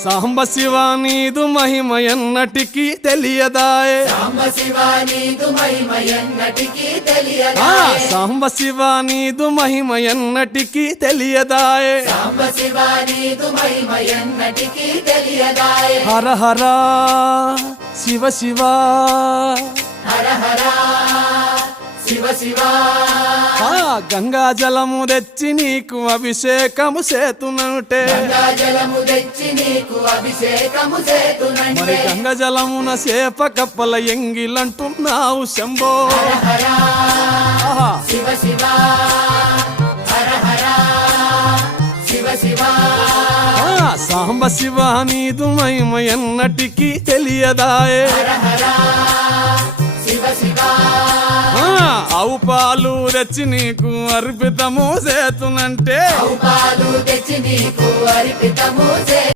సాంబ శివ నీదు మహిమ ఎన్నటికీ తెలియదాయే సాంబ శివ నీదు మహిమ ఎన్నటికీ తెలియదాయే సాంబ శివ నీదు మహిమ ఎన్నటికీ తెలియదాయే సాంబ శివ నీదు మహిమ ఎన్నటికీ తెలియదాయే హర హర శివ శివ హర హర శివ శివ గంగా జలము తెచ్చి నీకు అభిషేకము చేతునంటే గంగా జలము తెచ్చి నీకు అభిషేకము మరి చేతునంటే గంగ జలమున సేప కప్పల ఎంగిలంటున్నావు శంభో హర హర ఆహా. శివ శివ హర హర శివ శివ సాంబ శివ నీదు మహిమ ఎన్నటికీ తెలియదాయే హర హర శివ శివ ఆవు పాలు తెచ్చి నీకు అర్పితము చేతునంటే పాలు తెచ్చి నీకు అర్పితము